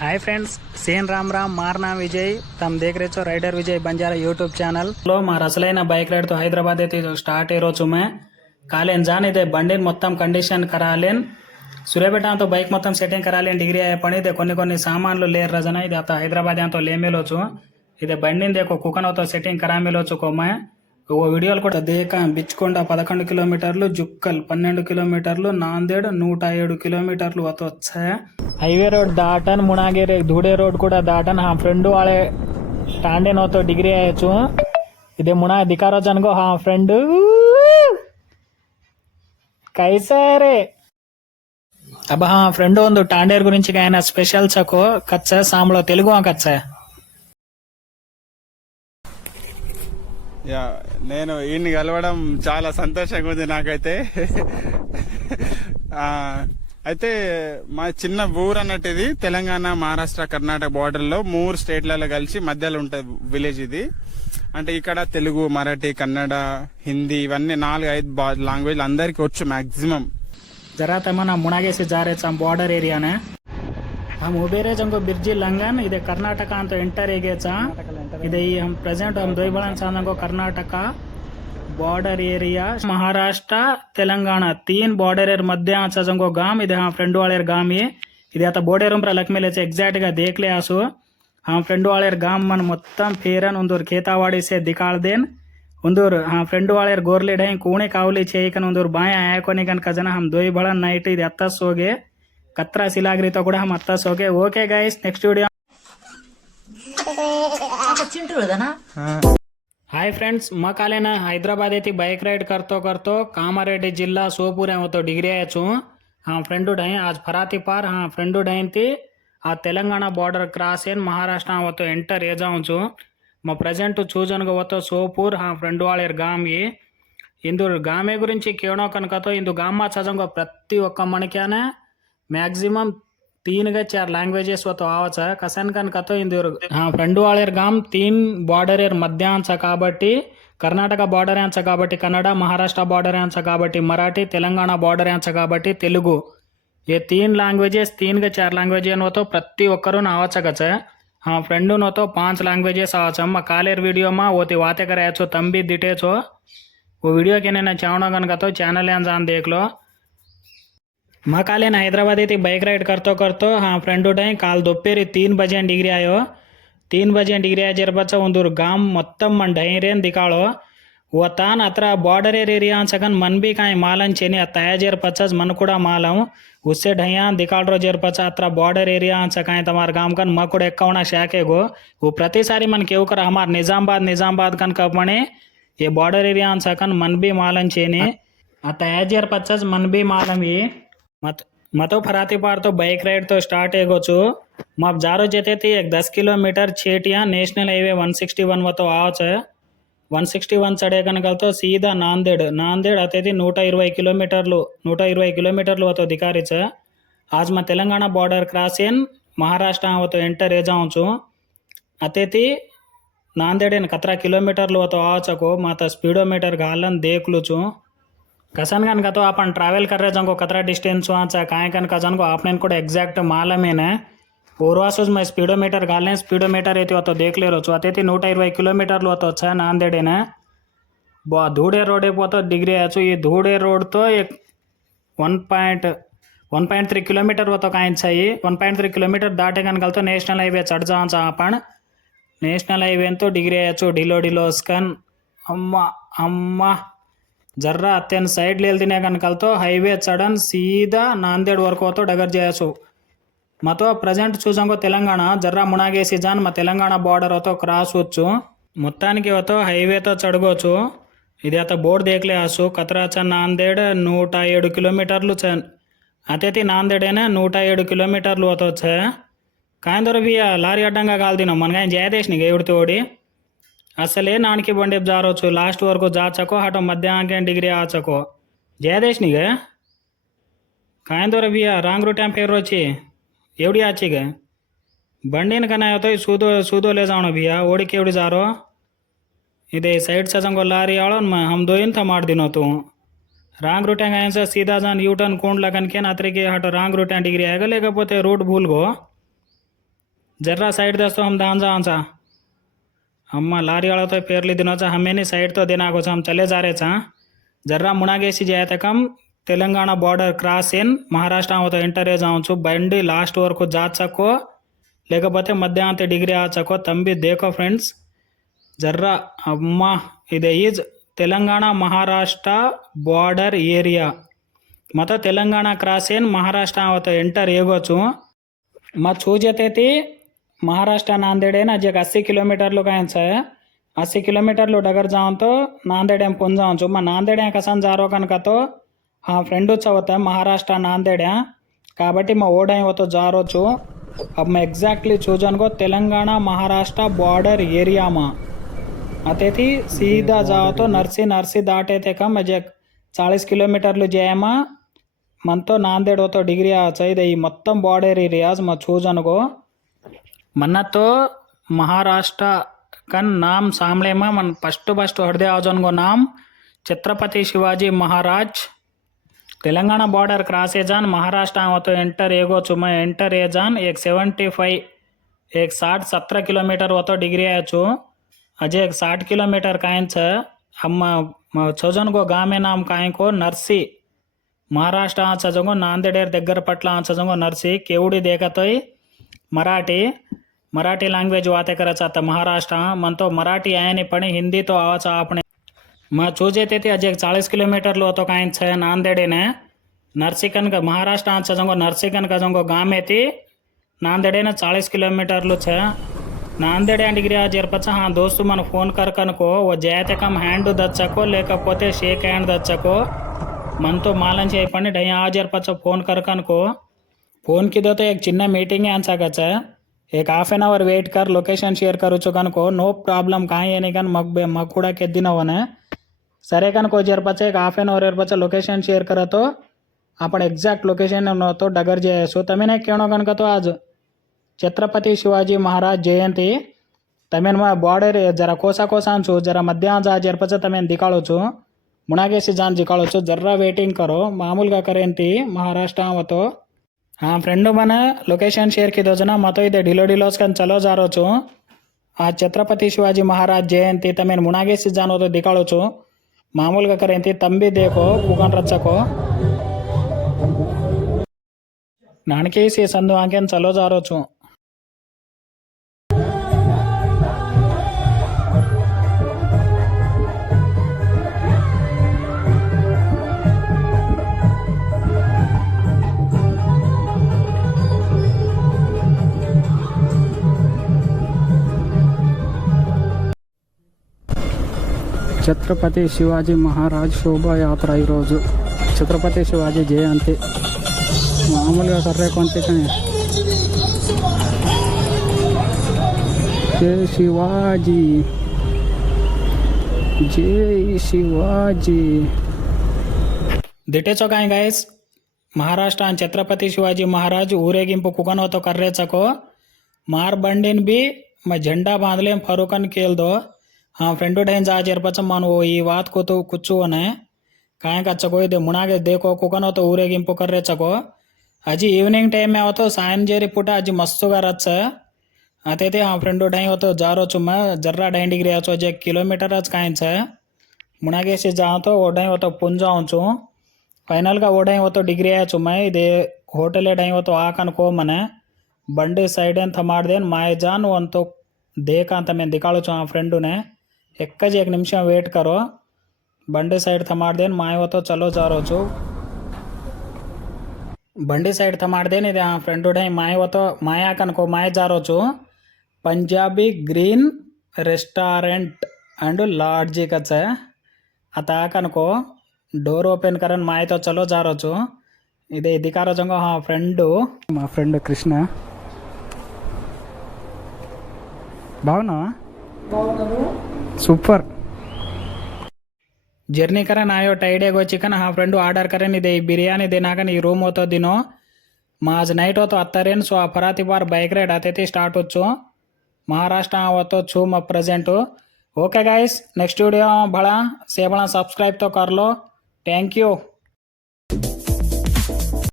Hi friends Sen Ram Ram मारना विजय तम देख रहे छो राइडर विजय बंजारा यूट्यूब ఛానల్ లో మా అసలైన బైక్ రైడ్ తో హైదరాబాద్ అయితే స్టార్ట్ ఏ రోజు మే కాలేన్ జాన్ ఇదే బండిని మొత్తం కండిషన్ కరాలేన్ సూర్యాపేట బైక్ మొత్తం సెట్టింగ్ కరాలేన్ డిగ్రీ అయ్యే పని ఇదే కొన్ని సామాన్లు లేర్ రజన ఇది అత హైదరాబాద్ అంతో లేమేలోచు ఇదే బండిని దేకో కుకనోతో సెట్టింగ్ కరామేలోచు కోమే ఓ వీడియోలు కూడా దేకా బిచ్చుకొండ 11 కిలోమీటర్లు జుక్కల్ 12 కిలోమీటర్లు నాందేడ్ 107 కిలోమీటర్లు వచ్చా हाईवे रोड दाटन मुनागेरे धुड़े रोड కూడా दाटन हाँ फ्रेंड वाले टांडे नो तो डिग्री आयचु इदे मुना दिकारो जनको हाँ फ्रेंड कैसा रे अब हाँ फ्रेंड ಒಂದು టాండేర్ గురించి గాయన స్పెషల్ చకో కచ్చ సాంబలో తెలుగు కచ్చ యా నేను ఈయన్ని కలవడం చాలా సంతోషంగా ఉంది నాకైతే అయితే మా చిన్న ఊరు అన్నట్టు ఇది తెలంగాణ మహారాష్ట్ర కర్ణాటక బార్డర్ లో 3 స్టేట్లలో కలిసి మధ్యలో ఉంటది విలేజ్ ఇది. అంటే ఇక్కడ తెలుగు మరాఠీ కన్నడ హిందీ ఇవన్నీ 4-5 లాంగ్వేజ్ అందరికి వచ్చు మాక్సిమం. जरा तमना मुनागे से जा रहे थे हम बॉर्डर एरिया ने हम उबेरे जंगो बिर्जी लंगन इधे कर्नाटक अंत एंटर हेगे इधे हम प्रेजेंट हम दोईबळन सांगो Karnataka border area Maharashtra Telangana 3 border एर मध्य आचा जंगो गाम इधे हाँ फ्रेंड वालेर गाम ये इधे आता बॉर्डर उम्र लक्मेले एग्जैक्ट गा देख ले आसु हाँ फ्रेंड वालेर गाम मन मोत्तम फेरन उंदूर खेतावाड़ी से दिखाड़ देन उंदूर हाँ फ्रेंड वालेर गोरले ढाई कूणे कावली चेयकन उंदूर बाया आयकोनी कन कजन हम दोई बड़ा नाइट इधे अत्तस होगे कत्रा सिलाग्री तो కూడా हम अत्तस होगे okay guys next video hi friends मैं काले ना हैदराबाद येथे बाइक राइड करतो कामारेड्डी जिल्हा सोपूर होतो डिग्री आयचु हाँ फ्रेंड ढाई आज फराती पार हाँ फ्रेंड ढाई थी आ Telangana border cross N Maharashtra होतो एंटर ए जाऊँ మా ప్రెజెంట్ చూజన్గా వతో సోపూర్ హా ఫ్రెండ్ వాళ్ళ గామ్ ఈ ఇందు గామే గురించి కేవనో కనుకతో ఇందు గామ చజంగో ప్రతి ఒక్క మనకేనే మ్యాక్సిమం 3-4 లాంగ్వేజెస్ వతో ఆవచ కసన్ కనుకతో ఇందు హా ఫ్రెండ్ వాళ్ళ గామ్ 3 బార్డర్ ఎర్ మధ్యాంచ కాబట్టి కర్ణాటక బార్డర్ యాంచ కాబట్టి కన్నడ మహారాష్ట్ర బార్డర్ యాంచ కాబట్టి మరాఠీ తెలంగాణ బార్డర్ యాంచ కాబట్టి తెలుగు ये 3 లాంగ్వేజెస్ 3-4 లాంగ్వేజెస్ వతో ప్రతి ఒక్కరు ఆవచ గచ हाँ फ्रेंड नो तो 5 लैंग्वेजेस आचम कालेर वीडियो में वो वाते कराचो तम भी दिटे छो वो वीडियो के ना चावना कन तो चैनल जान देख लो मैं काले ना हैदराबाद थी बाइक राइड करतो हाँ फ्रेंड टाइम काल दोपेरी 3 बजे डिग्री आयो 3 बजे डिग्री आ जर बच्चा उंदूर गाम मोत्तम मन ढैरेन दिखाड़ो वो तान अत्र बॉर्डर एरिया सगन मन भी काई मालन चेनी तया जर पचास मन कुड़ा मालम उससे ढैया दिखाड़ जर पचा अत्र बॉर्डर एरिया सकाए तमार गाम कन मकुड़ एक्कवना शाके गो वो प्रति सारी मन केव कर हमार निजामाबाद कन कपणे ये बॉर्डर एरिया सकन मन भी मालन चेनी तया जर पचास मन भी मालम ये मतो फराती पार तो बाइक राइड तो स्टार्ट एगोचु मब जारो जेते थी एक 10 किलोमीटर छेटिया नेशनल हाईवे 161 वो तो आवच 161 चढ़े कनकलतो सीधा नांदेड़ अते 120 किलोमीटर्లు वो तो दिखारी छ आज मैं Telangana border cross N Maharashtra वो तो एंटर ए जाऊँ अते नांदेड़ एन 17 किलोमीटर्లు वो तो आवचको माता स्पीडोमीटर घालन देख लू छू कसन कन का तो अपन ट्रैवल कर रहे जंको कतरा डिस्टेंस वहाँ काय कन का जन को आपने को एग्जैक्ट मालूम है ना पूर्वासुज मैं स्पीडोमीटर गालें स्पीडोमीटर ये तो देख ले रो अते 120 किलोमीटर्లు तो अच्छा नांदेड़ेने धूड़े रोड तो डिग्री आचु ये धूड़े रोड तो एक 1.3 किलोमीटर वो तो काइन चाहिए 1.3 किलोमीटर दाटे कन तो नेशनल हाईवे चढ़ जा अपन नेशनल हाईवे तो डिग्री आचु ढिलो स्कन अम्मा अम्मा जर्रा अत्यन साइड ले दिने कन तो हाईवे चढ़न सीधा नांदेड़ वर्क तो डगर जायसु मतो प्रेजेंट चूसंगो तेलंगाणा जर्रा मुनागेसी जान मा तेलंगाणा बॉर्डर तो क्रॉस వచ్చు మొత్తానికి तो हाईवे तो चढ़गोचु ఇది आता बोर्ड देख ले आसु कतराचा नांदेड़ 107 किलोमीटर्లు अते नांदेड़ेने 107 किलोमीटर्లు होतो छे कायंदर भी लारी अड्डंगा गाल दिनो मन गाय जयदेश निगे उड़ते ओडी असले नानकी बंडे जारोचु लास्ट वरको जाचको हटो मध्याह्न डिग्री आचको जयदेश निगे कायंदर भी रांग रूट फेर रोची एवढी आची गे बंडीन कना तो सूदो ले जाओ भैया ओडी केवड़ी जा रो इधे साइड से जंगो लारी आड़ो हम दो इन था मार दिनो तू रांग रूट से सीधा जान यू टर्न कोण लगन के नात्री के हट रांग रूट डिग्री आएगा लेకపోతే रूट भूल गो जर्रा साइड दस्तो हम दान जा आमचा अम्मा लारी वाला तो पेरली दिनोचा हमें नहीं साइड तो देना को हम चले जा रहे छा जर्रा मुनागेसी जाए तकम Telangana border cross in Maharashtra అవతో ఎంటర్ जाऊँ బండి లాస్ట్ వరకు జాచకో లేకపోతే మధ్యాహ్నం డిగ్రీ ఆచకో తంబి దేకో ఫ్రెండ్స్ జర్రా అమ్మా ఇది is Telangana Maharashtra border area मत Telangana cross in Maharashtra आवतो enter एगोचु मग चूजेते महाराष्ट्र नांदेड है ना जे 80 किलोमीटर का 80 किलोमीटर डगर जाऊँ तो नांदेड एम पुन जाऊँ मैं नांदेड कसन जारो कनक तो हाँ फ्रेंड होता है महाराष्ट्र नांदेड काबट्टी मैं ओडा वो जारोचु अब मैं एग्जैक्टली चूजन को तेलंगाना महाराष्ट्र बॉर्डर एरिया में अते सीधा जाओ तो नर्सी दाटे थे कम जे 40 किलोमीटर जाए मन तो नांदेड होतो डिग्री चाहिए మొత్తం बॉर्डर एरियाज मैं चूजन को मन तो महाराष्ट्र का नाम सामने में मन फर्स्ट हृदय आजन को नाम छत्रपति शिवाजी महाराज तेलंगाना बॉर्डर क्रॉस ए जान महाराष्ट्र हो तो एंटर एगो चुमा एंटर ए जान एक 75 एक 60-70 किलोमीटर हो तो डिग्री है चु अजय एक 60 किलोमीटर कायन छ हम छोजन को गाँव में नाम कायन को नर्सी महाराष्ट्र आचजंगो नांदेड दग्गर पट्ल आचजंगो नर्सी केवड़ी देखतोय मराठी लैंग्वेज वाते करच आता महाराष्ट्र मन तो मराठी आहे नहीं पण हिंदी तो आवाज आपने मैं चूजे थे अजय 40 किलोमीटर लो तो कायन छ नांदेड ने नर्सिकन का महाराष्ट्र आचजंगो नर्सिकन का जंगो गाँव में थी नांदेड ने 40 किलोमीटर लो छ नांदेड डिग्री आज जरपच हाँ दोस्तु मन फोन कर को वो जाते कम हैंड दच्चको लेకపోతే షేక్ హ్యాండ్ దచ్చको मन तो मालन से पड़ी ढई आज पच फोन कर को फोन की दो तो एक चिन्ह मीटिंग है आंसा गच एक हाफ एन आवर वेट कर लोकेशन शेयर करूँ को नो प्रॉब्लम कहीं है नहीं मग कूड़ा केद्दिनवने सरे को जर पच एक हाफ एन आवर पच लोकेशन शेयर कर तो आपण एक्जाक्ट लोकेशन तो डगर जे सो तमें कहणो कनक तो आज छत्रपति शिवाजी महाराज जयंती तमें बॉर्डर जरा कोसा छू जरा मध्याह्न जा जर पच तमें दिखाड़ू छू मुनागेसी जान जिकाड़ो जर्रा वेटिंग करो मामूल का करेंती महाराष्ट्र तो हाँ फ्रेंड मन लोकेशन शेयर की दो जना मत इधे ढिलोस कन चलो जा रो छू आज छत्रपति शिवाजी महाराज जयंती तमें मुनागेसी जान तो दिखाड़ो छू मामूल का करेंती तंबी देखो कुकन रचको नानके से संदु आके चलो जा रो छू छत्रपति शिवाजी महाराज शोभा यात्रा छत्रपति शिवाजी जयंती मामूल कर्रे कोणते जय शिवाजी दिटेचो काय गाइस महाराष्ट्र छत्रपति शिवाजी महाराज ऊरेगिंपु कुकन होतो कर्रेचको मार बंडिन भी मैं झंडा बांधले फरूकन केल दो हाँ फ्रेंड ढाइन जा जरपच मन वो ये बात को तो कुछ ने काय का चको दे मुनागे देखो कुकनो तो ऊरेगिंपु कर्रे चको अजी इवनिंग टाइम में हो तो सांजेरी पुट अजी मस्तुगा रच अते हाँ फ्रेंड ढाई हो तो जा रो छु मैं जर्रा 2 डिग्री आचो जे किलोमीटर अच काय मुनागे से जाओ तो वो ढाई हो तो पुन जाऊँ छु फाइनल का वो ढाई हो तो डिग्री आचु मैं इधे होटल ढाई हो तो आकन को मने बंडी साइड थमाड़ देन माए जान वन तो देखा ಅಂತ मैं दिखाड़ू छु हाँ फ्रेंड ने एक निमिष वेट करो बंडी साइड थमाड़ देन माए हो तो चलो जा रो छु बंडी साइड थमाड़ देन इधे हाँ फ्रेंड ढाई माए हो तो माया कन को माए जा रो छु पंजाबी ग्रीन रेस्टोरेंट अंड लॉड्ज कच अत आकन को डोर ओपन करन माए तो चलो जा रो छु इधे दिखारो जंगो हाँ फ्रेंड मा फ्रेंड कृष्ण भावना सूपर जर्नी करन आयो टाइडे गो चिकन हाँ फ्रेंड आर्डर करें इधे बिरयानी दिनाकन ई रूम होतो दिनो माज नाइट होतो अत्तरेन सो अपराधी बार बाइक राइड आते स्टार्ट होचो महाराष्ट्र होतो छू म present okay guys next video बड़ा से बड़ा सब्सक्राइब तो कर लो थैंक यू।